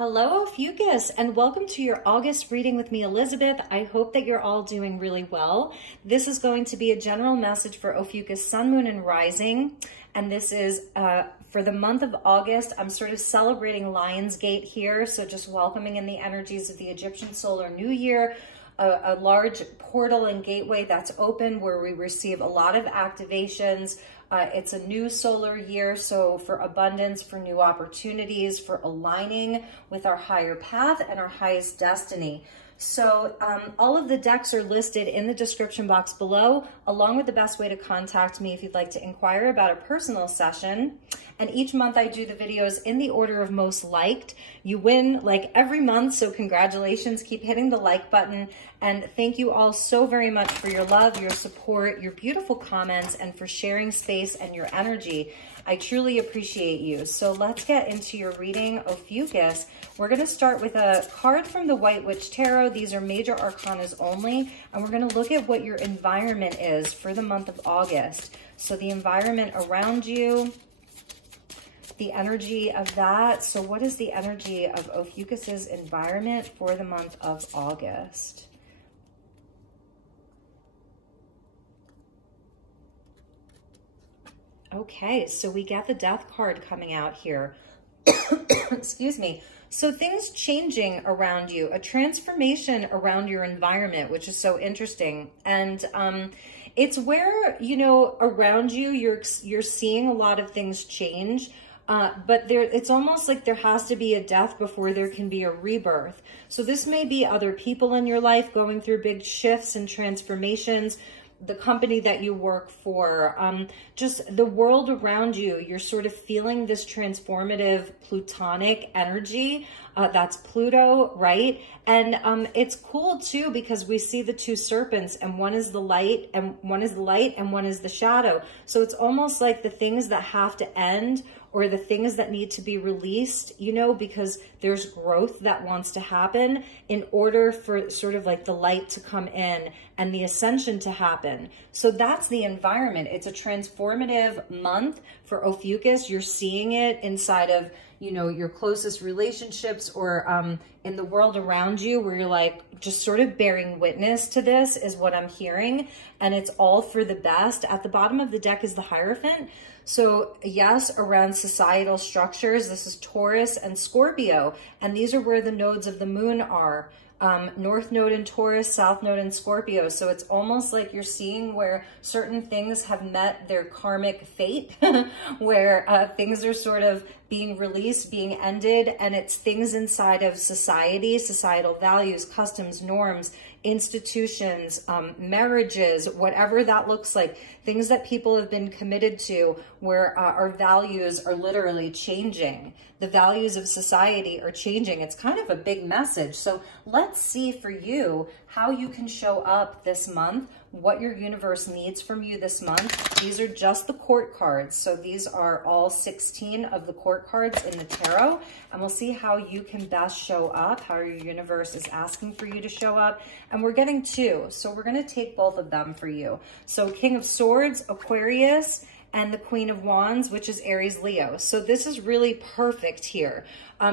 Hello, Ophiuchus, and welcome to your August reading with me, Elizabeth. I hope that you're all doing really well. This is going to be a general message for Ophiuchus, Sun, Moon, and Rising. And this is for the month of August. I'm sort of celebrating Lionsgate here, so just welcoming in the energies of the Egyptian solar new year, a large portal and gateway that's open where we receive a lot of activations. It's a new solar year, so for abundance, for new opportunities, for aligning with our higher path and our highest destiny. So all of the decks are listed in the description box below, along with the best way to contact me if you'd like to inquire about a personal session. And each month I do the videos in the order of most liked. You win like every month, so congratulations. Keep hitting the like button. And thank you all so very much for your love, your support, your beautiful comments, and for sharing space and your energy. I truly appreciate you. So let's get into your reading, Ophiuchus. We're going to start with a card from the White Witch Tarot. These are major arcanas only, and we're going to look at what your environment is for the month of August. So the environment around you, the energy of that. So what is the energy of Ophiuchus's environment for the month of August? Okay, so we get the Death card coming out here. Excuse me. So things changing around you, a transformation around your environment, which is so interesting. And it's where, you know, around you, you're seeing a lot of things change. But it's almost like there has to be a death before there can be a rebirth. So this may be other people in your life going through big shifts and transformations, the company that you work for, just the world around you. You're sort of feeling this transformative plutonic energy. That's Pluto, right? And it's cool too, because we see the two serpents, and one is the light and one is the shadow. So it's almost like the things that have to end, or the things that need to be released, you know, because there's growth that wants to happen in order for sort of like the light to come in and the ascension to happen. So that's the environment. It's a transformative month for Ophiuchus. You're seeing it inside of, you know, your closest relationships, or in the world around you, where you're like just sort of bearing witness to this is what I'm hearing. And it's all for the best. At the bottom of the deck is the Hierophant. So yes, around societal structures, this is Taurus and Scorpio, and these are where the nodes of the moon are. North node in Taurus, south node in Scorpio. So it's almost like you're seeing where certain things have met their karmic fate, where things are sort of being released, being ended, and it's things inside of society, societal values, customs, norms, institutions, marriages, whatever that looks like, things that people have been committed to, where our values are literally changing. The values of society are changing. It's kind of a big message. So let's see for you how you can show up this month, what your universe needs from you this month. These are just the court cards. So these are all 16 of the court cards in the tarot, and we'll see how you can best show up, how your universe is asking for you to show up. And we're getting two, so we're going to take both of them for you. So King of Swords, Aquarius, and the Queen of Wands, which is Aries, Leo. So this is really perfect here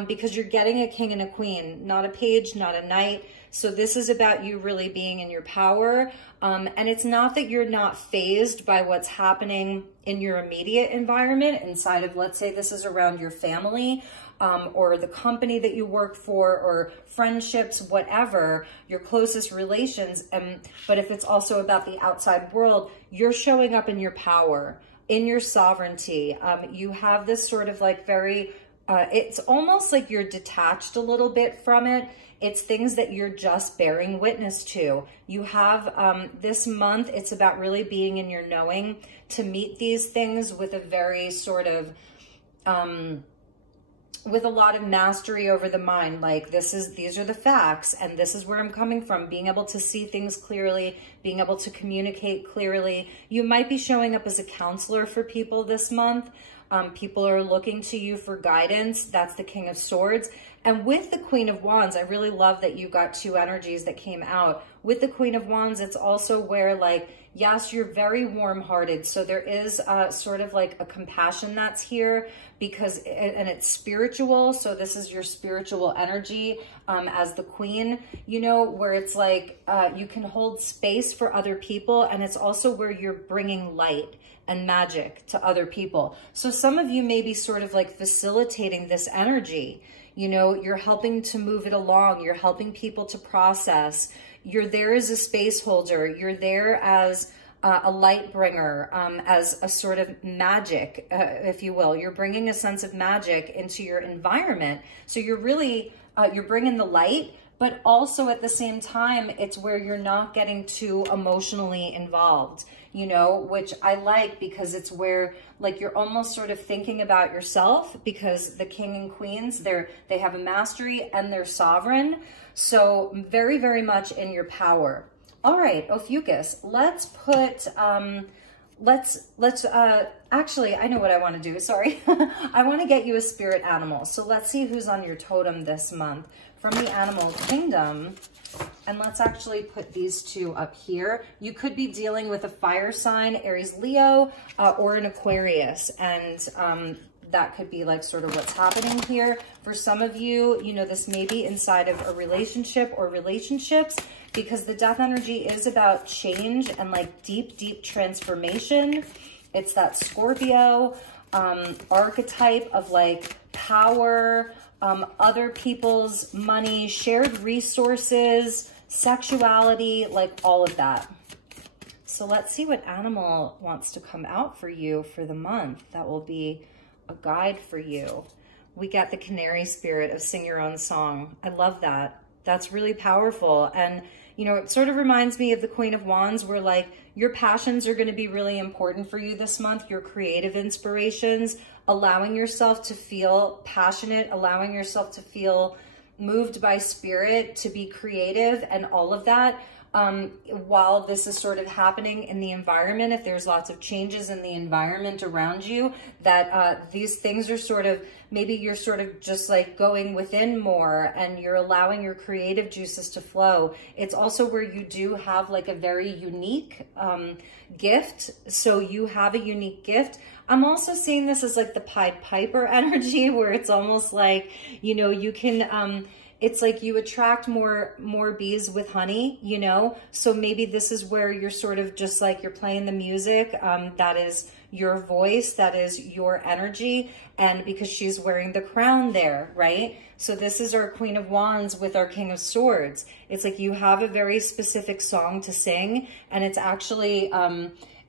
because you're getting a king and a queen, not a page, not a knight. So this is about you really being in your power. And it's not that you're not fazed by what's happening in your immediate environment inside of, let's say this is around your family, or the company that you work for, or friendships, whatever, your closest relations. But if it's also about the outside world, you're showing up in your power, in your sovereignty. You have this sort of like very, it's almost like you're detached a little bit from it. It's things that you're just bearing witness to. You have this month, it's about really being in your knowing to meet these things with a very sort of, with a lot of mastery over the mind. Like these are the facts, and this is where I'm coming from. Being able to see things clearly, being able to communicate clearly. You might be showing up as a counselor for people this month. People are looking to you for guidance. That's the King of Swords. And with the Queen of Wands, I really love that you got two energies that came out. With the Queen of Wands, it's also where like Yes, you're very warm-hearted. So there is sort of like a compassion that's here because, and it's spiritual. So this is your spiritual energy as the queen, you know, where it's like you can hold space for other people. And it's also where you're bringing light and magic to other people. So some of you may be sort of like facilitating this energy. You know, you're helping to move it along. You're helping people to process. You're there as a space holder. You're there as a light bringer, as a sort of magic, if you will. You're bringing a sense of magic into your environment. So you're really, you're bringing the light, but also at the same time, it's where you're not getting too emotionally involved, you know, which I like because it's where like you're almost sort of thinking about yourself, because the king and queens, they have a mastery and they're sovereign. So very, very much in your power. All right, Ophiuchus, let's put, actually, I know what I want to do. Sorry. I want to get you a spirit animal. So let's see who's on your totem this month from the animal kingdom. And let's actually put these two up here. You could be dealing with a fire sign, Aries, Leo, or an Aquarius. And that could be like sort of what's happening here. For some of you, you know, this may be inside of a relationship or relationships, because the death energy is about change and like deep, deep transformation. It's that Scorpio archetype of like power, other people's money, shared resources, sexuality, like all of that. So let's see what animal wants to come out for you for the month. That will be a guide for you. We get the canary spirit of sing your own song. I love that. That's really powerful. And, you know, it sort of reminds me of the Queen of Wands, where like your passions are going to be really important for you this month, your creative inspirations, allowing yourself to feel passionate, allowing yourself to feel moved by spirit, to be creative and all of that. While this is sort of happening in the environment, if there's lots of changes in the environment around you, that these things are sort of, maybe you're sort of just like going within more and you're allowing your creative juices to flow. It's also where you do have like a very unique gift. So you have a unique gift. I'm also seeing this as like the Pied Piper energy, where it's almost like, you know, you can, it's like you attract more bees with honey, you know? So maybe this is where you're sort of just like, you're playing the music, that is your voice, that is your energy. And because she's wearing the crown there, right? So this is our Queen of Wands with our King of Swords. It's like you have a very specific song to sing, and it's actually,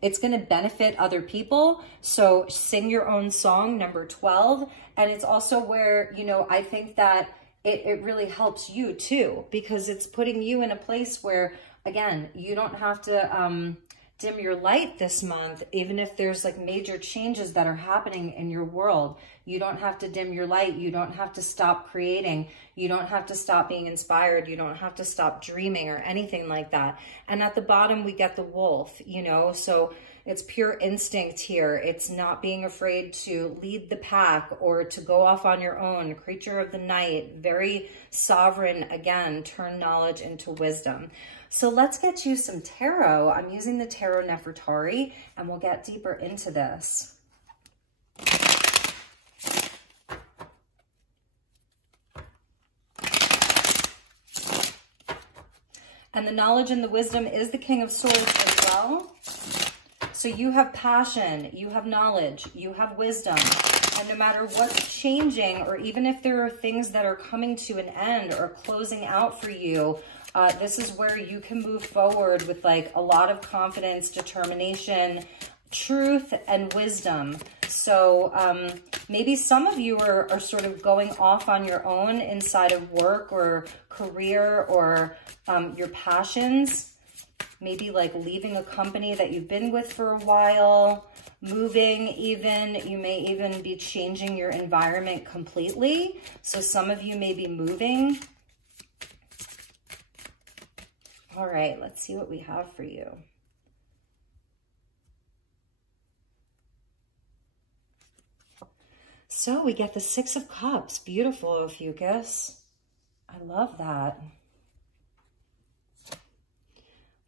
it's going to benefit other people. So sing your own song, number 12. And it's also where, you know, I think that it really helps you too, because it's putting you in a place where, again, you don't have to dim your light this month. Even if there's like major changes that are happening in your world, you don't have to dim your light. You don't have to stop creating. You don't have to stop being inspired. You don't have to stop dreaming or anything like that. And at the bottom, we get the wolf, you know, so it's pure instinct here. It's not being afraid to lead the pack or to go off on your own. Creature of the night, very sovereign, again, turn knowledge into wisdom. So let's get you some tarot. I'm using the Tarot Nefartari, and we'll get deeper into this. And the knowledge and the wisdom is the King of Swords as well. So you have passion, you have knowledge, you have wisdom. And no matter what's changing, or even if there are things that are coming to an end or closing out for you, this is where you can move forward with like a lot of confidence, determination, truth, and wisdom. So maybe some of you are sort of going off on your own inside of work or career or your passions. Maybe like leaving a company that you've been with for a while, moving even. You may even be changing your environment completely. So some of you may be moving. All right, let's see what we have for you. So we get the Six of Cups. Beautiful, Ophiuchus. I love that.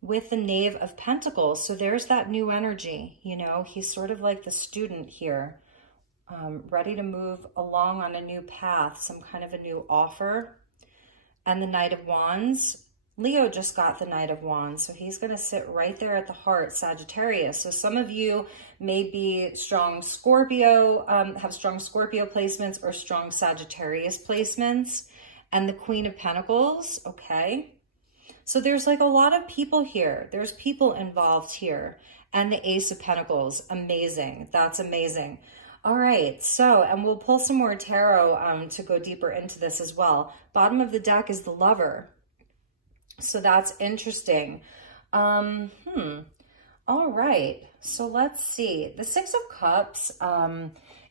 with the Knave of Pentacles. So there's that new energy, you know, he's sort of like the student here, ready to move along on a new path, some kind of a new offer. And the Knight of Wands, Leo just got the Knight of Wands, so he's going to sit right there at the heart, Sagittarius. So some of you may be strong Scorpio, have strong Scorpio placements or strong Sagittarius placements. And the Queen of Pentacles, okay. So there's like a lot of people here. There's people involved here. And the Ace of Pentacles, amazing. That's amazing. All right, so, and we'll pull some more tarot to go deeper into this as well. Bottom of the deck is the Lover. So that's interesting. All right, so let's see. The Six of Cups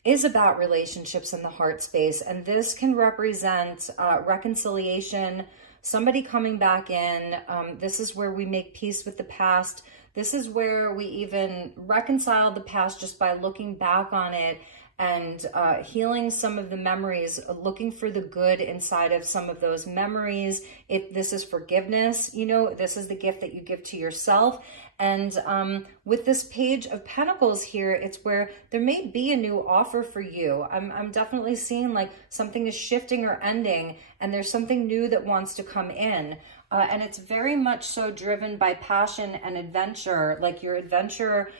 is about relationships in the heart space, and this can represent reconciliation, somebody coming back in. This is where we make peace with the past. This is where we even reconcile the past just by looking back on it and healing some of the memories, looking for the good inside of some of those memories. If this is forgiveness, you know, this is the gift that you give to yourself. And with this Page of Pentacles here, it's where there may be a new offer for you. I'm definitely seeing like something is shifting or ending, and there's something new that wants to come in. And it's very much so driven by passion and adventure, like your adventure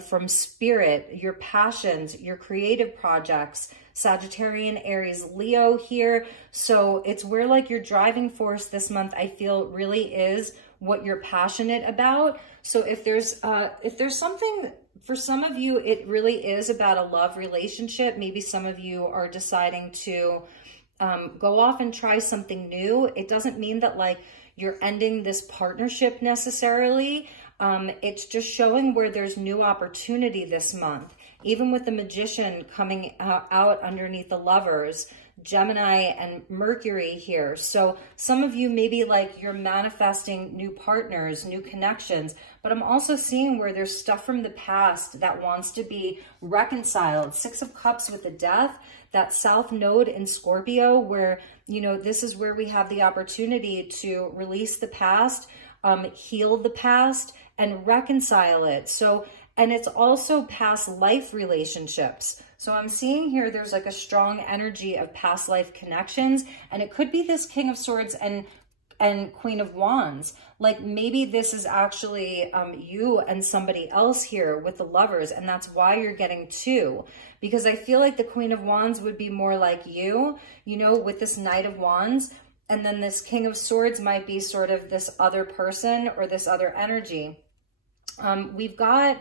from spirit, your passions, your creative projects, Sagittarian, Aries, Leo here. So it's where like your driving force this month, I feel, really is what you're passionate about. So if there's something, for some of you, it really is about a love relationship. Maybe some of you are deciding to go off and try something new. It doesn't mean that like you're ending this partnership necessarily. It's just showing where there's new opportunity this month. Even with the Magician coming out underneath the Lovers, Gemini and Mercury here. So some of you maybe like you're manifesting new partners, new connections, but I'm also seeing where there's stuff from the past that wants to be reconciled. Six of Cups with the Death, that South Node in Scorpio, where, you know, this is where we have the opportunity to release the past, heal the past, and reconcile it. So, and it's also past life relationships. So I'm seeing here there's like a strong energy of past life connections, and it could be this King of Swords and Queen of Wands. Like maybe this is actually you and somebody else here with the Lovers, and that's why you're getting two. Because I feel like the Queen of Wands would be more like you know, with this Knight of Wands. And then this King of Swords might be sort of this other person or this other energy. We've got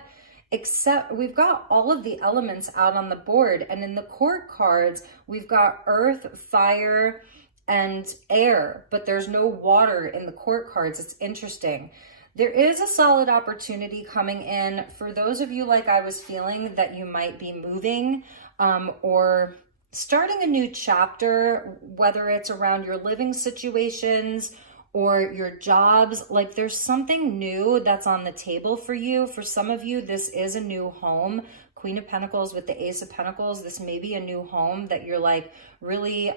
all of the elements out on the board. And in the court cards, we've got earth, fire, and air, but there's no water in the court cards. It's interesting. There is a solid opportunity coming in for those of you, like I was feeling, that you might be moving or starting a new chapter, whether it's around your living situations or your jobs. Like there's something new that's on the table for you. For some of you, this is a new home. Queen of Pentacles with the Ace of Pentacles. This may be a new home that you're like really,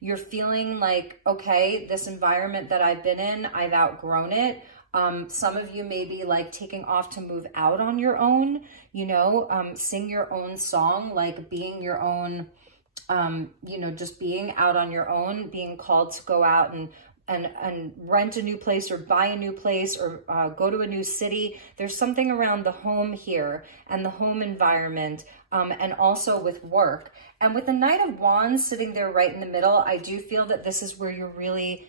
you're feeling like, okay, this environment that I've been in, I've outgrown it. Some of you may be like taking off to move out on your own, you know, sing your own song, like being your own, you know, just being out on your own, being called to go out and rent a new place or buy a new place or go to a new city. There's something around the home here and the home environment, and also with work. And with the Knight of Wands sitting there right in the middle, I do feel that this is where you're really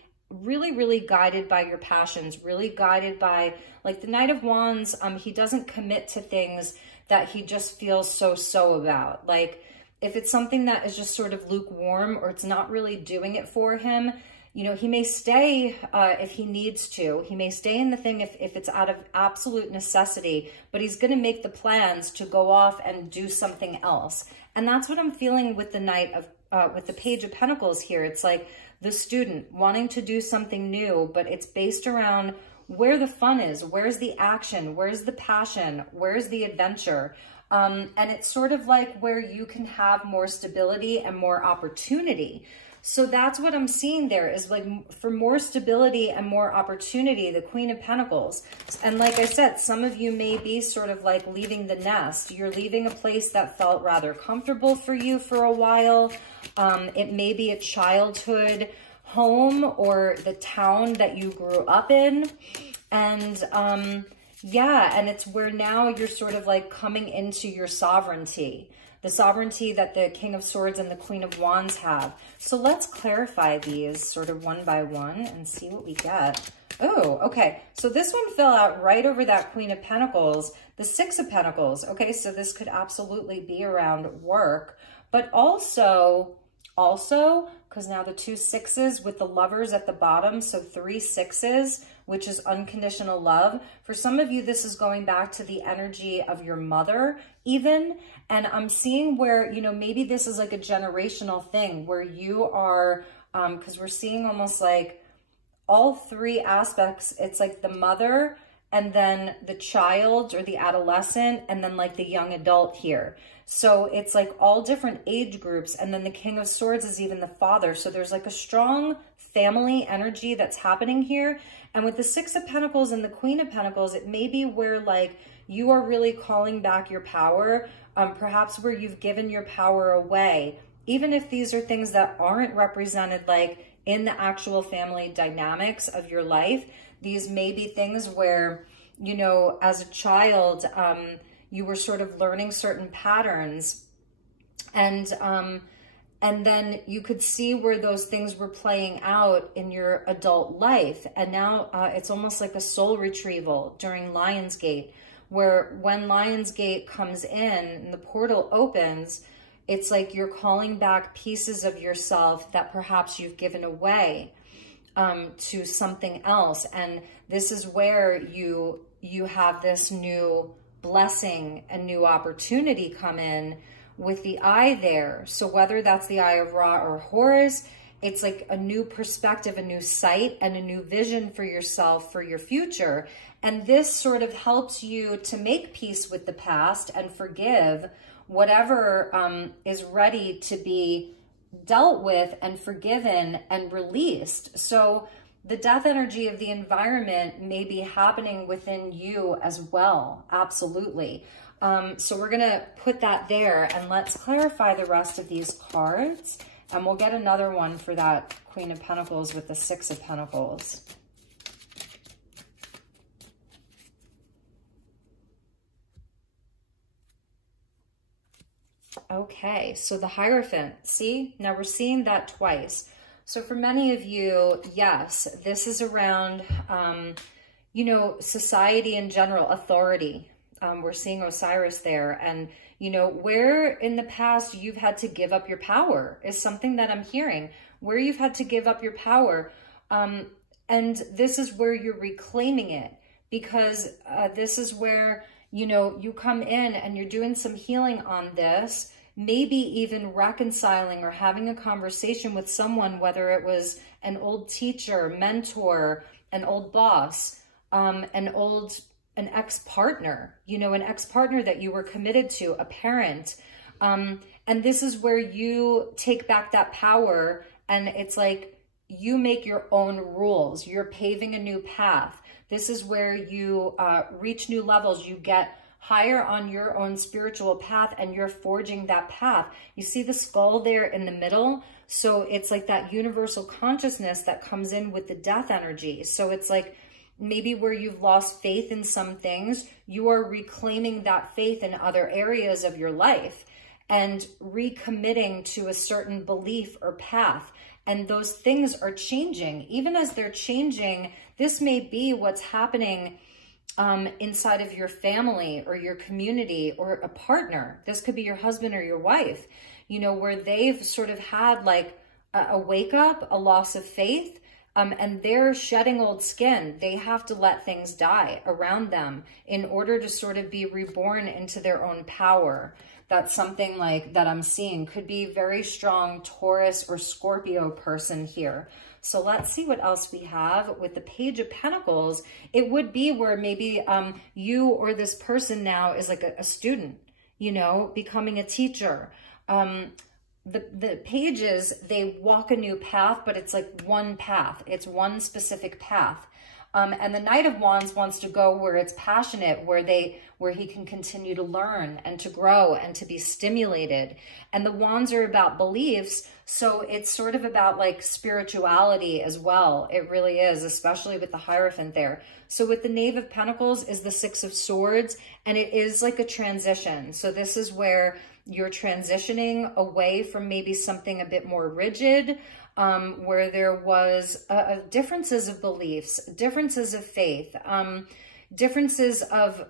guided by your passions, really guided by, like the Knight of Wands, he doesn't commit to things that he just feels so about. Like if it's something that is just sort of lukewarm or it's not really doing it for him, you know, he may stay if he needs to. He may stay in the thing if it's out of absolute necessity, but he's going to make the plans to go off and do something else. And that's what I'm feeling with the with the Page of Pentacles here. It's like the student wanting to do something new, but it's based around where the fun is, where's the action, where's the passion, where's the adventure. And it's sort of like where you can have more stability and more opportunity. So that's what I'm seeing there, is like for more stability and more opportunity, the Queen of Pentacles. And like I said, some of you may be sort of like leaving the nest. You're leaving a place that felt rather comfortable for you for a while. It may be a childhood home or the town that you grew up in. And yeah, and it's where now you're sort of like coming into your sovereignty. The sovereignty that the King of Swords and the Queen of Wands have. So let's clarify these sort of one by one and see what we get. Oh, okay. So this one fell out right over that Queen of Pentacles, the Six of Pentacles. Okay, so this could absolutely be around work, but also, because now the 2 sixes with the Lovers at the bottom, so 3 sixes, which is unconditional love. For some of you, this is going back to the energy of your mother even. And I'm seeing where, you know, maybe this is like a generational thing where you are, because we're seeing almost like all 3 aspects. It's like the mother and then the child or the adolescent and then like the young adult here. So it's like all different age groups. And then the King of Swords is even the father. So there's like a strong family energy that's happening here. And with the Six of Pentacles and the Queen of Pentacles, it may be where like you are really calling back your power, perhaps where you've given your power away, even if these are things that aren't represented like in the actual family dynamics of your life. These may be things where, you know, as a child, you were sort of learning certain patterns, and then you could see where those things were playing out in your adult life. And now it's almost like a soul retrieval during Lionsgate, where when Lionsgate comes in and the portal opens, it's like you're calling back pieces of yourself that perhaps you've given away to something else. And this is where you have this new blessing and new opportunity come in with the eye there. So whether that's the eye of Ra or Horus, it's like a new perspective, a new sight, and a new vision for yourself, for your future. And this sort of helps you to make peace with the past and forgive whatever is ready to be dealt with and forgiven and released. So the death energy of the environment may be happening within you as well. Absolutely. So we're going to put that there, and let's clarify the rest of these cards. And we'll get another one for that Queen of Pentacles with the Six of Pentacles. Okay, so the Hierophant, see? Now we're seeing that twice. So for many of you, yes, this is around, you know, society in general, authority. We're seeing Osiris there. And, you know, where in the past you've had to give up your power is something that I'm hearing. Where you've had to give up your power. And this is where you're reclaiming it. Because this is where, you know, you come in and you're doing some healing on this. Maybe even reconciling or having a conversation with someone, whether it was an old teacher, mentor, an old boss, an ex-partner, you know, an ex-partner that you were committed to, a parent. And this is where you take back that power, and it's like you make your own rules. You're paving a new path. This is where you reach new levels. You get higher on your own spiritual path, and you're forging that path. You see the skull there in the middle? So it's like that universal consciousness that comes in with the death energy. So it's like maybe where you've lost faith in some things, you are reclaiming that faith in other areas of your life and recommitting to a certain belief or path. And those things are changing. Even as they're changing, this may be what's happening inside of your family or your community or a partner. This could be your husband or your wife, you know, where they've sort of had like a wake up, a loss of faith, and they're shedding old skin. They have to let things die around them in order to sort of be reborn into their own power. That's something like that I'm seeing. Could be very strong Taurus or Scorpio person here. So let's see what else we have with the Page of Pentacles. It would be where maybe you or this person now is like a student, you know, becoming a teacher. the pages, they walk a new path, but it's like one path. It's one specific path. And the Knight of Wands wants to go where it's passionate, where he can continue to learn and to grow and to be stimulated. And the Wands are about beliefs. So it's sort of about like spirituality as well. It really is, especially with the Hierophant there. So with the Knave of Pentacles is the Six of Swords, and it is like a transition. So this is where you're transitioning away from maybe something a bit more rigid, where there was differences of beliefs, differences of faith, differences of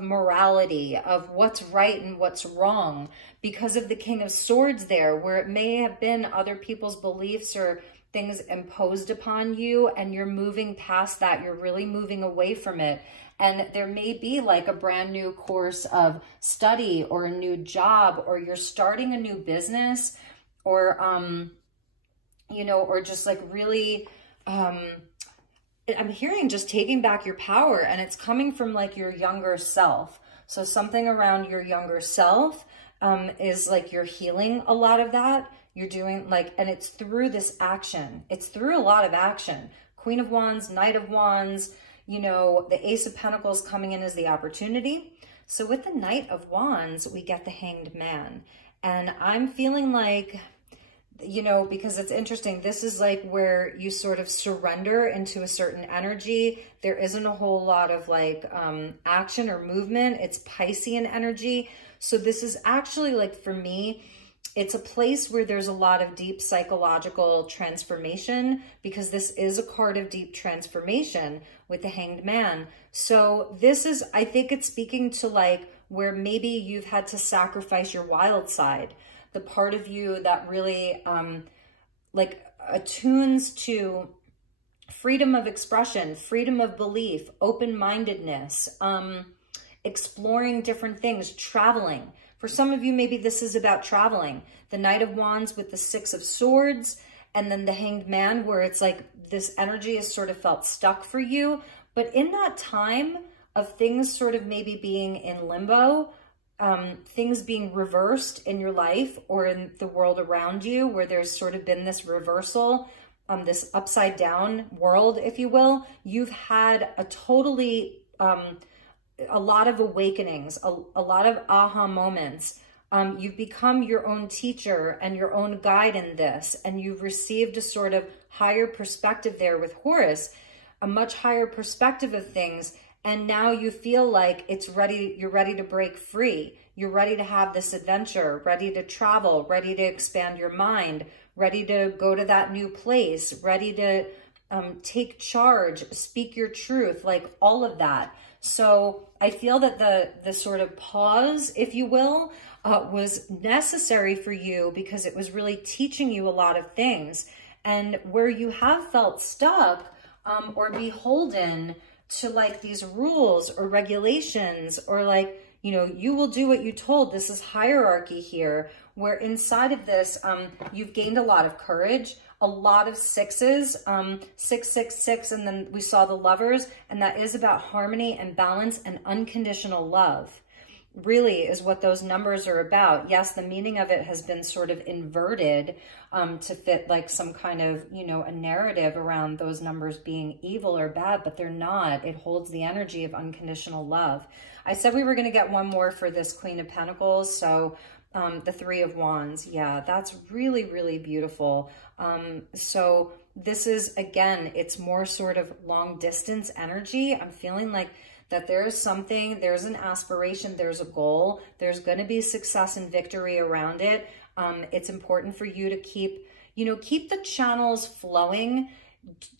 morality, of what's right and what's wrong, because of the King of Swords there, where it may have been other people's beliefs or things imposed upon you, and you're moving past that. You're really moving away from it. And there may be like a brand new course of study or a new job, or you're starting a new business, or, you know, or just like really, I'm hearing just taking back your power, and it's coming from like your younger self. So something around your younger self is like you're healing a lot of that. You're doing like, and it's through this action. It's through a lot of action. Queen of Wands, Knight of Wands, you know, the Ace of Pentacles coming in as the opportunity. So with the Knight of Wands, we get the Hanged Man. And I'm feeling like, you know, because it's interesting, this is like where you sort of surrender into a certain energy. There isn't a whole lot of like action or movement. It's Piscean energy. So this is actually like, for me, it's a place where there's a lot of deep psychological transformation, because this is a card of deep transformation with the Hanged Man. So this is, I think it's speaking to like where maybe you've had to sacrifice your wild side, the part of you that really like attunes to freedom of expression, freedom of belief, open-mindedness, exploring different things, traveling. For some of you, maybe this is about traveling. The Knight of Wands with the Six of Swords, and then the Hanged Man, where it's like this energy has sort of felt stuck for you. But in that time of things sort of maybe being in limbo, things being reversed in your life or in the world around you, where there's sort of been this reversal, this upside down world, if you will, you've had a totally, a lot of awakenings, a lot of aha moments. You've become your own teacher and your own guide in this, and you've received a sort of higher perspective there with Horus, a much higher perspective of things. And now you feel like it's ready, you're ready to break free. You're ready to have this adventure, ready to travel, ready to expand your mind, ready to go to that new place, ready to take charge, speak your truth, like all of that. So I feel that the sort of pause, if you will, was necessary for you, because it was really teaching you a lot of things. And where you have felt stuck or beholden to like these rules or regulations, or like, you know, you will do what you told. This is hierarchy here, where inside of this, you've gained a lot of courage, a lot of sixes, 666, and then we saw the Lovers, and that is about harmony and balance and unconditional love. Really is what those numbers are about. Yes, the meaning of it has been sort of inverted to fit like some kind of, you know, a narrative around those numbers being evil or bad, but they're not. It holds the energy of unconditional love. I said we were going to get one more for this Queen of Pentacles. So the Three of Wands. Yeah, that's really, really beautiful. So this is, again, it's more sort of long distance energy. I'm feeling like that there's something, there's an aspiration, there's a goal, there's going to be success and victory around it. It's important for you to keep, you know, keep the channels flowing,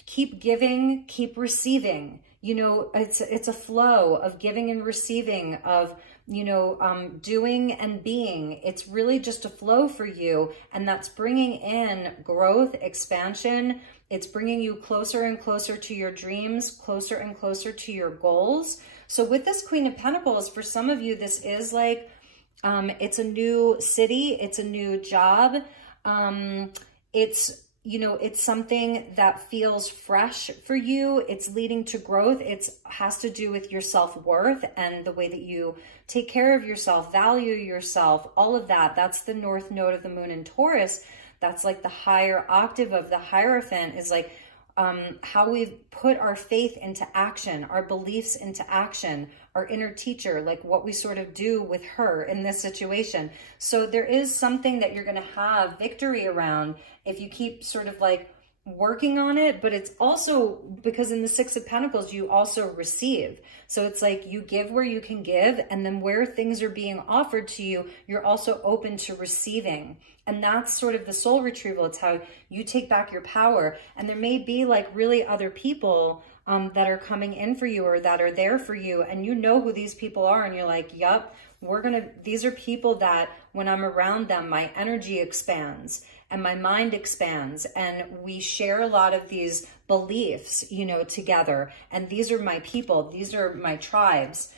keep giving, keep receiving. You know, it's a flow of giving and receiving, of, you know, doing and being. It's really just a flow for you, and that's bringing in growth, expansion. It's bringing you closer and closer to your dreams, closer and closer to your goals. So with this Queen of Pentacles, for some of you, this is like, it's a new city, it's a new job. It's you know, it's something that feels fresh for you. It's leading to growth. It has to do with your self-worth and the way that you take care of yourself, value yourself, all of that. That's the North Node of the Moon in Taurus. That's like the higher octave of the Hierophant, is like how we've put our faith into action, our beliefs into action, our inner teacher, like what we sort of do with her in this situation. So there is something that you're going to have victory around if you keep sort of like working on it, but it's also because in the Six of Pentacles, you also receive. So it's like you give where you can give, and then where things are being offered to you, you're also open to receiving. And that's sort of the soul retrieval. It's how you take back your power. And there may be like really other people that are coming in for you or that are there for you, and you know who these people are, and you're like, yup, these are people that when I'm around them, my energy expands and my mind expands, and we share a lot of these beliefs, you know, together. And these are my people. These are my tribes,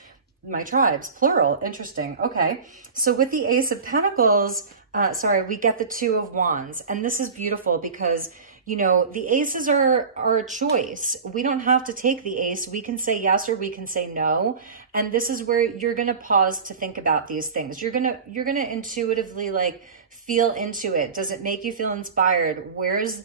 plural. Interesting. Okay. So with the Ace of Pentacles, we get the Two of Wands, and this is beautiful because, you know, the aces are a choice. We don't have to take the ace. We can say yes or we can say no. And this is where you're going to pause to think about these things. You're going to intuitively like feel into it. Does it make you feel inspired? Where's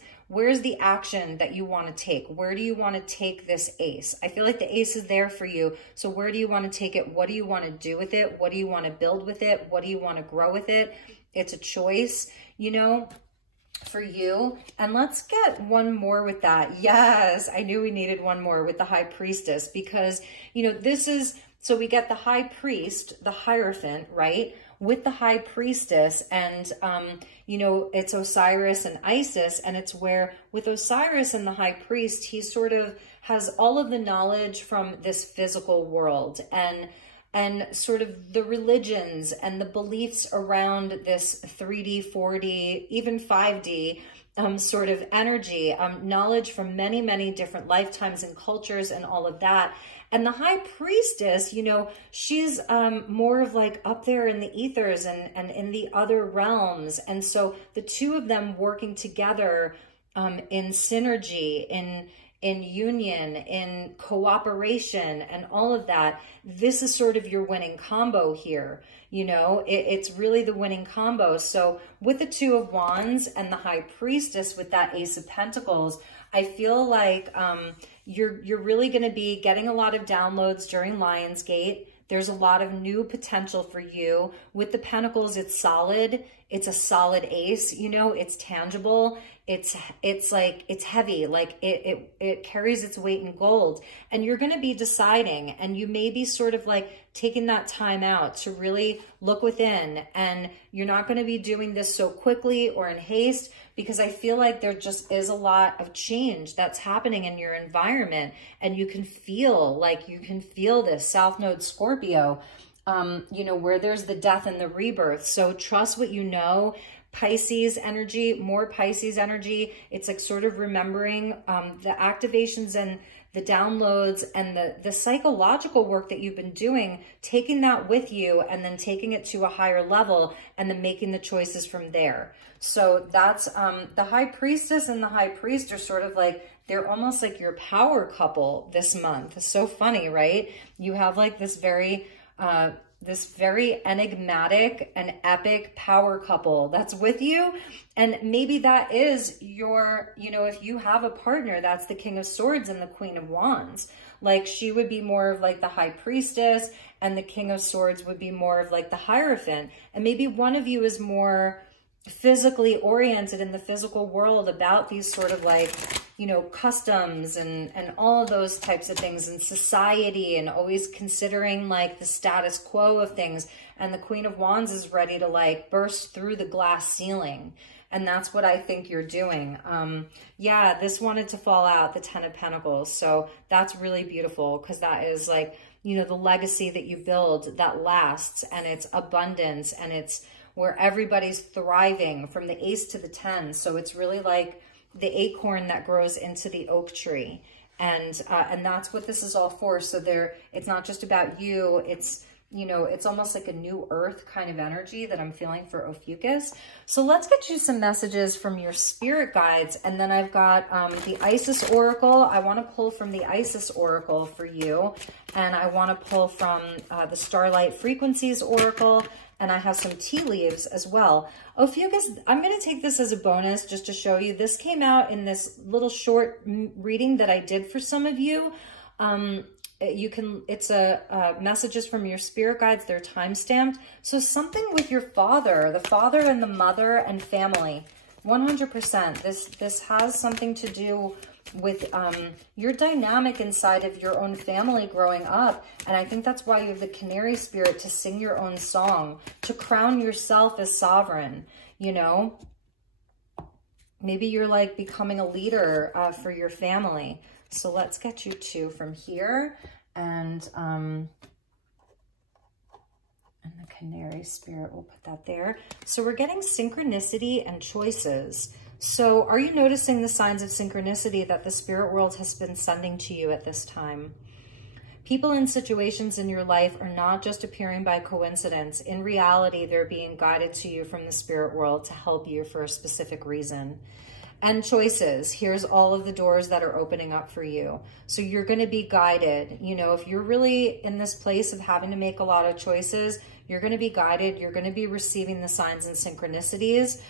the action that you want to take? Where do you want to take this ace? I feel like the ace is there for you. So where do you want to take it? What do you want to do with it? What do you want to build with it? What do you want to grow with it? It's a choice, you know, for you. And let's get one more with that. Yes, I knew we needed one more with the High Priestess, because, you know, this is, so we get the High Priest, the Hierophant, right? With the High Priestess, and, you know, it's Osiris and Isis, and it's where with Osiris and the High Priest, he sort of has all of the knowledge from this physical world, and sort of the religions and the beliefs around this 3D, 4D, even 5D sort of energy, knowledge from many, many different lifetimes and cultures and all of that. And the High Priestess, you know, she's more of like up there in the ethers and in the other realms. And so the two of them working together in synergy, in union, in cooperation, and all of that, this is sort of your winning combo here. You know, it's really the winning combo. So with the Two of Wands and the High Priestess with that Ace of Pentacles, I feel like you're really going to be getting a lot of downloads during Lionsgate. There's a lot of new potential for you. With the Pentacles, it's solid. It's a solid ace, you know, it's tangible. It's like, it's heavy, like it carries its weight in gold. And you're going to be deciding, and you may be sort of like taking that time out to really look within. And you're not going to be doing this so quickly or in haste, because I feel like there just is a lot of change that's happening in your environment. And you can feel this South Node Scorpio, you know, where there's the death and the rebirth. So trust what you know. Pisces energy, more Pisces energy. It's like sort of remembering the activations and the downloads and the psychological work that you've been doing, taking that with you and then taking it to a higher level and then making the choices from there. So that's the High Priestess and the High Priest are sort of like, they're almost like your power couple this month. It's so funny, right? You have like this very enigmatic and epic power couple that's with you. And maybe that is your, you know, if you have a partner, that's the King of Swords and the Queen of Wands. Like she would be more of like the High Priestess, and the King of Swords would be more of like the Hierophant. And maybe one of you is more physically oriented in the physical world about these sort of like, you know, customs and all of those types of things, and society, and always considering like the status quo of things. And the Queen of Wands is ready to like burst through the glass ceiling. And that's what I think you're doing. Yeah, this wanted to fall out, the Ten of Pentacles. So that's really beautiful, because that is like, you know, the legacy that you build that lasts, and it's abundance, and it's where everybody's thriving from the Ace to the 10. So it's really like the acorn that grows into the oak tree. And that's what this is all for. So it's not just about you. It's you know, it's almost like a new earth kind of energy that I'm feeling for Ophiuchus. So let's get you some messages from your spirit guides. And then I've got the Isis Oracle. I want to pull from the Isis Oracle for you. And I want to pull from the Starlight Frequencies Oracle. And I have some tea leaves as well. Ophiuchus, I'm going to take this as a bonus just to show you. This came out in this little short reading that I did for some of you. It's messages from your spirit guides. They're time-stamped. So something with your father, the father and the mother and family, 100%. This has something to do with your dynamic inside of your own family growing up. And I think that's why you have the canary spirit to sing your own song, to crown yourself as sovereign, you know. Maybe you're like becoming a leader for your family. So let's get you two from here, and the canary spirit, we'll put that there. So we're getting synchronicity and choices. So are you noticing the signs of synchronicity that the spirit world has been sending to you at this time? People and situations in your life are not just appearing by coincidence. In reality, they're being guided to you from the spirit world to help you for a specific reason. And choices, here's all of the doors that are opening up for you. So you're going to be guided. You know, if you're really in this place of having to make a lot of choices, you're going to be guided. You're going to be receiving the signs and synchronicities.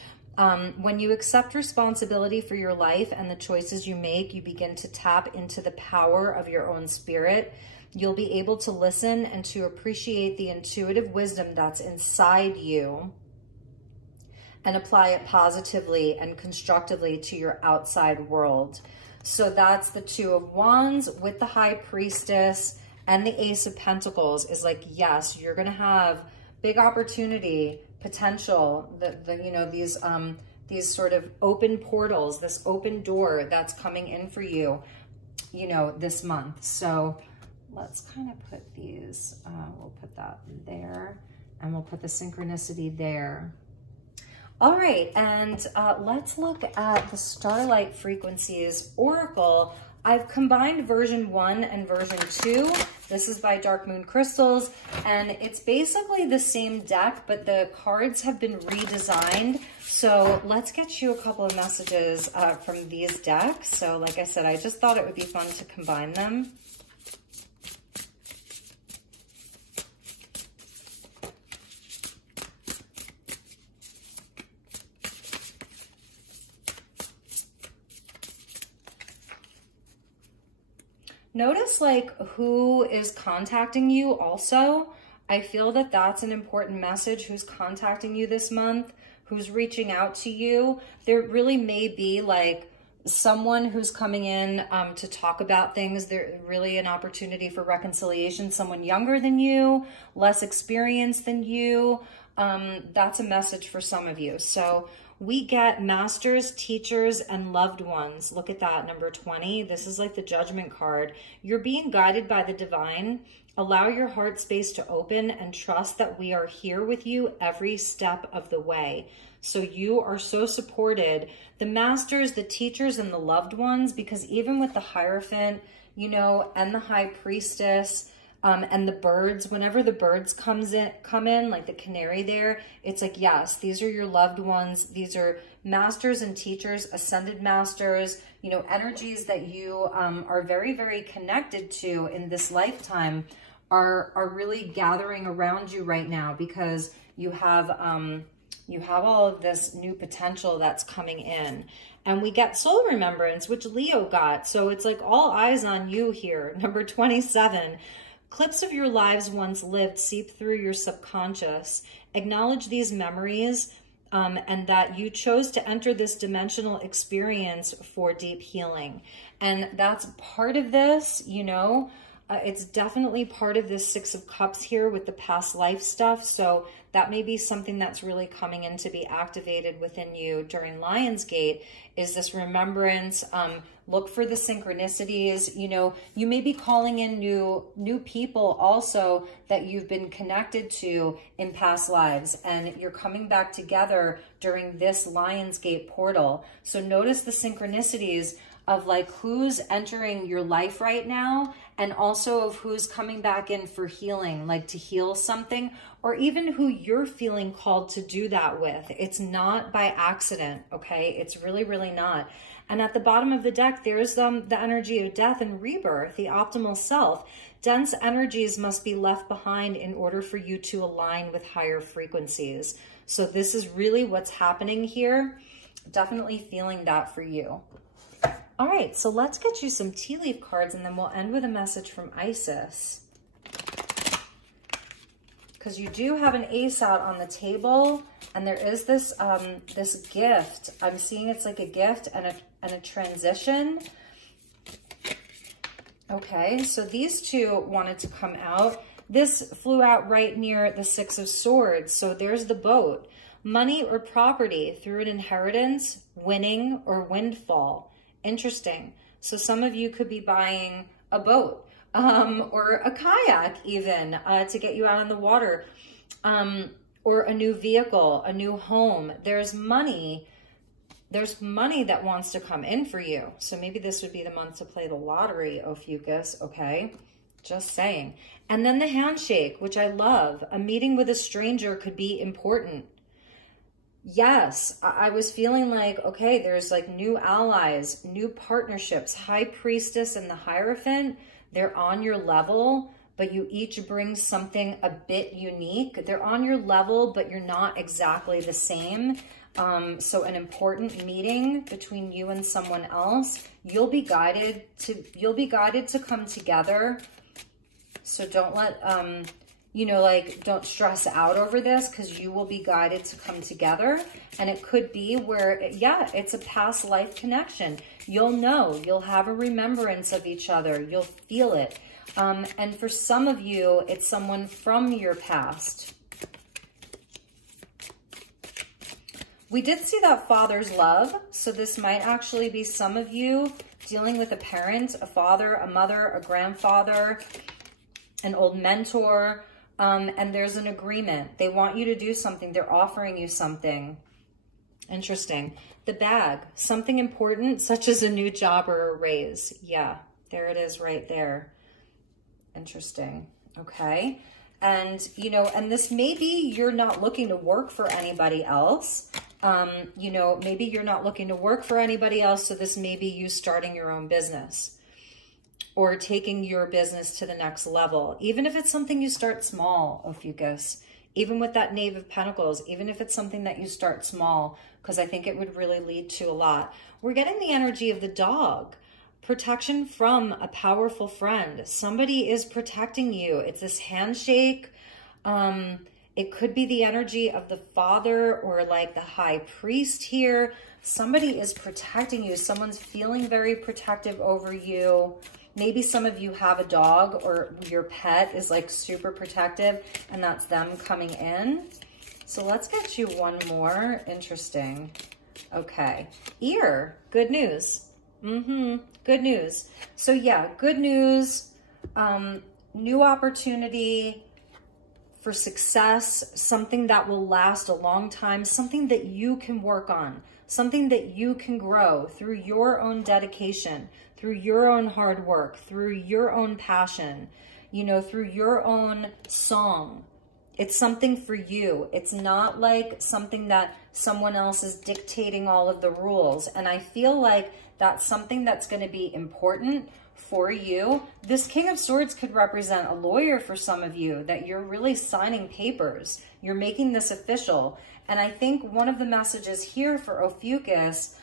When you accept responsibility for your life and the choices you make, you begin to tap into the power of your own spirit. You'll be able to listen and to appreciate the intuitive wisdom that's inside you, and apply it positively and constructively to your outside world. So that's the Two of Wands with the High Priestess, and the Ace of Pentacles is like, yes, you're going to have big opportunity, potential, you know, these sort of open portals, this open door that's coming in for you, you know, this month. So let's kind of put these, we'll put that there, and we'll put the synchronicity there. All right, and let's look at the Starlight Frequencies Oracle. I've combined version 1 and version 2. This is by Dark Moon Crystals, and it's basically the same deck, but the cards have been redesigned. So let's get you a couple of messages from these decks. So like I said, I just thought it would be fun to combine them. Notice like who is contacting you also. I feel that that's an important message. Who's contacting you this month? Who's reaching out to you? There really may be like someone who's coming in to talk about things. There's really an opportunity for reconciliation. Someone younger than you, less experienced than you. That's a message for some of you. So we get masters, teachers, and loved ones. Look at that, number 20. This is like the Judgment card. You're being guided by the divine. Allow your heart space to open and trust that we are here with you every step of the way. So you are so supported. The masters, the teachers, and the loved ones, because even with the Hierophant, you know, and the High Priestess, and the birds, whenever the birds come in, like the canary there, it's like, yes, these are your loved ones. These are masters and teachers, ascended masters, you know, energies that you are very, very connected to in this lifetime are really gathering around you right now, because you have all of this new potential that's coming in. And we get soul remembrance, which Leo got. So it's like all eyes on you here. Number 27. Clips of your lives once lived seep through your subconscious. Acknowledge these memories and that you chose to enter this dimensional experience for deep healing. And that's part of this, you know. It's definitely part of this Six of Cups here with the past life stuff. So that may be something that's really coming in to be activated within you during Lionsgate, is this remembrance. Look for the synchronicities. You know, you may be calling in new people also that you've been connected to in past lives, and you're coming back together during this Lionsgate portal. So notice the synchronicities of like who's entering your life right now and also of who's coming back in for healing, like to heal something, or even who you're feeling called to do that with. It's not by accident, okay? It's really, really not. And at the bottom of the deck, there's the energy of death and rebirth, the optimal self. Dense energies must be left behind in order for you to align with higher frequencies. So this is really what's happening here. Definitely feeling that for you. All right, so let's get you some tea leaf cards, and then we'll end with a message from Isis. Because you do have an ace out on the table, and there is this this gift. I'm seeing it's like a gift and a transition. Okay, so these two wanted to come out. This flew out right near the Six of Swords. So there's the boat. Money or property through an inheritance, winning, or windfall. Interesting. So some of you could be buying a boat or a kayak even to get you out on the water, or a new vehicle, a new home. There's money. There's money that wants to come in for you. So maybe this would be the month to play the lottery, Ophiuchus, okay? Just saying. And then the handshake, which I love. A meeting with a stranger could be important. Yes, I was feeling like, okay, there's like new allies, new partnerships. High Priestess and the Hierophant, they're on your level, but you each bring something a bit unique. They're on your level, but you're not exactly the same. So an important meeting between you and someone else, you'll be guided to come together. So don't let, you know, like, don't stress out over this, because you will be guided to come together. And it could be where, yeah, it's a past life connection. You'll know, you'll have a remembrance of each other. You'll feel it. And for some of you, it's someone from your past. We did see that father's love. So this might actually be some of you dealing with a parent, a father, a mother, a grandfather, an old mentor. And there's an agreement. They want you to do something. They're offering you something. Interesting. The bag, something important, such as a new job or a raise. Yeah, there it is right there. Interesting. Okay. And, you know, and this maybe you're not looking to work for anybody else. You know, maybe you're not looking to work for anybody else. So this may be you starting your own business or taking your business to the next level. Even if it's something you start small, Ophiuchus, even with that Knave of Pentacles, even if it's something that you start small, because I think it would really lead to a lot. We're getting the energy of the dog. Protection from a powerful friend. Somebody is protecting you. It's this handshake. It could be the energy of the father or like the high priest here. Somebody is protecting you. Someone's feeling very protective over you. Maybe some of you have a dog or your pet is like super protective and that's them coming in. So let's get you one more. Interesting. Okay. Ear. Good news. Good news. So yeah, good news. New opportunity for success, something that will last a long time, something that you can work on, something that you can grow through your own dedication, through your own hard work, through your own passion, you know, through your own song. It's something for you. It's not like something that someone else is dictating all of the rules. And I feel like that's something that's going to be important for you. This King of Swords could represent a lawyer for some of you, that you're really signing papers. You're making this official. And I think one of the messages here for Ophiuchus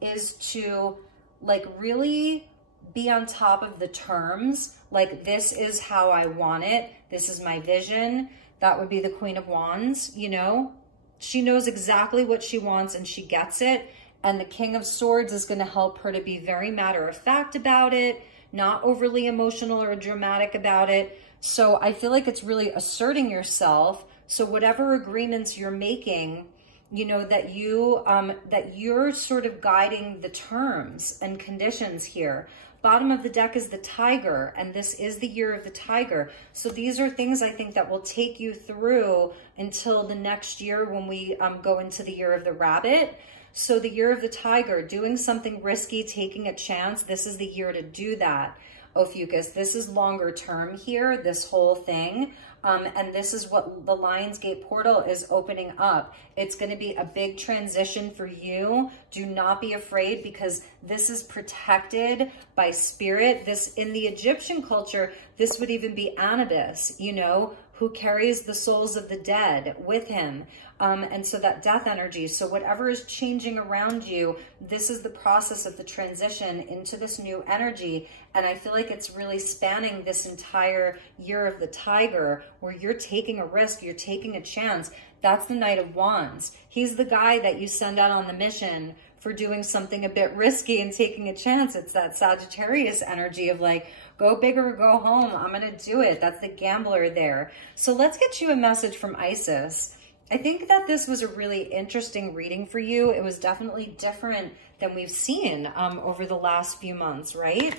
is to like really be on top of the terms. Like, this is how I want it. This is my vision. That would be the Queen of Wands, you know. She knows exactly what she wants and she gets it. And the King of Swords is going to help her to be very matter-of-fact about it, not overly emotional or dramatic about it. So I feel like it's really asserting yourself. So whatever agreements you're making, you know, that you're sort of guiding the terms and conditions here. Bottom of the deck is the Tiger, and this is the year of the Tiger. So these are things I think that will take you through until the next year when we go into the year of the Rabbit. So the year of the Tiger, doing something risky, taking a chance, this is the year to do that. Ophiuchus. This is longer term here, this whole thing. And this is what the Lionsgate portal is opening up. It's going to be a big transition for you. Do not be afraid, because this is protected by spirit. This, in the Egyptian culture, this would even be Anubis, you know, who carries the souls of the dead with him. And so that death energy, so whatever is changing around you, this is the process of the transition into this new energy. And I feel like it's really spanning this entire year of the tiger, where you're taking a risk, you're taking a chance. That's the Knight of Wands. He's the guy that you send out on the mission for doing something a bit risky and taking a chance. It's that Sagittarius energy of like, go big or go home. I'm going to do it. That's the gambler there. So let's get you a message from Isis. I think that this was a really interesting reading for you. It was definitely different than we've seen over the last few months, right?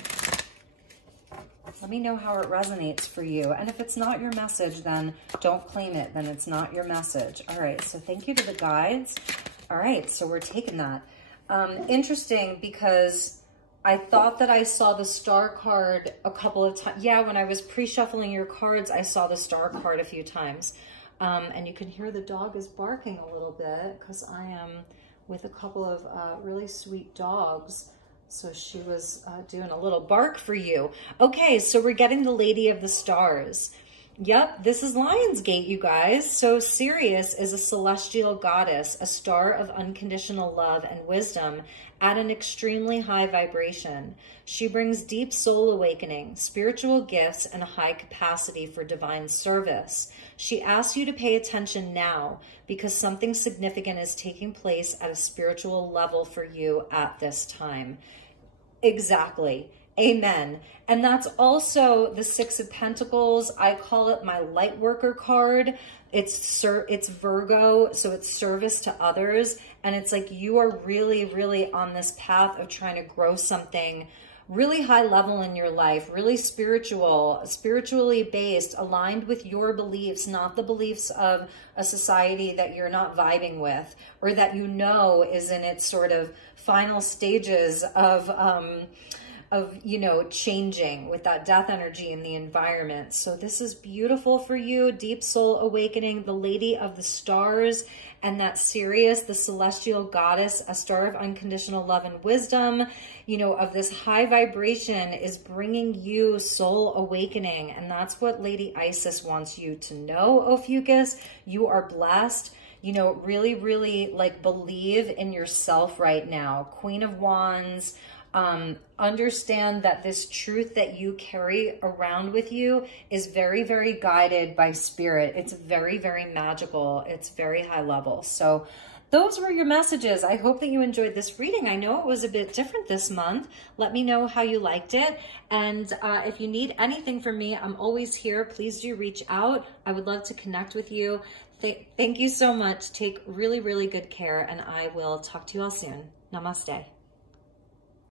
Let me know how it resonates for you. And if it's not your message, then don't claim it. Then it's not your message. All right. So thank you to the guides. All right. So we're taking that. Interesting, because I thought that I saw the star card a couple of times. Yeah, when I was pre-shuffling your cards, I saw the star card a few times. And you can hear the dog is barking a little bit, because I am with a couple of really sweet dogs. So she was doing a little bark for you. Okay, so we're getting the Lady of the Stars. Yep, this is Lionsgate, you guys. So Sirius is a celestial goddess, a star of unconditional love and wisdom at an extremely high vibration. She brings deep soul awakening, spiritual gifts, and a high capacity for divine service. She asks you to pay attention now, because something significant is taking place at a spiritual level for you at this time. Exactly. Amen. And that's also the Six of Pentacles. I call it my light worker card. It's Virgo, so it's service to others. And it's like you are really, really on this path of trying to grow something really high level in your life, really spiritual, spiritually based, aligned with your beliefs, not the beliefs of a society that you're not vibing with, or that you know is in its sort of final stages of you know, changing with that death energy in the environment. So this is beautiful for you. Deep soul awakening, the Lady of the Stars, and that Sirius, the celestial goddess, a star of unconditional love and wisdom, you know, of this high vibration, is bringing you soul awakening. And that's what Lady Isis wants you to know, Ophiuchus. You are blessed. You know, really, really like believe in yourself right now. Queen of Wands. Understand that this truth that you carry around with you is very, very guided by spirit. It's very, very magical. It's very high level. So those were your messages. I hope that you enjoyed this reading. I know it was a bit different this month. Let me know how you liked it. And if you need anything from me, I'm always here. Please do reach out. I would love to connect with you. Thank you so much. Take really, really good care, and I will talk to you all soon. Namaste.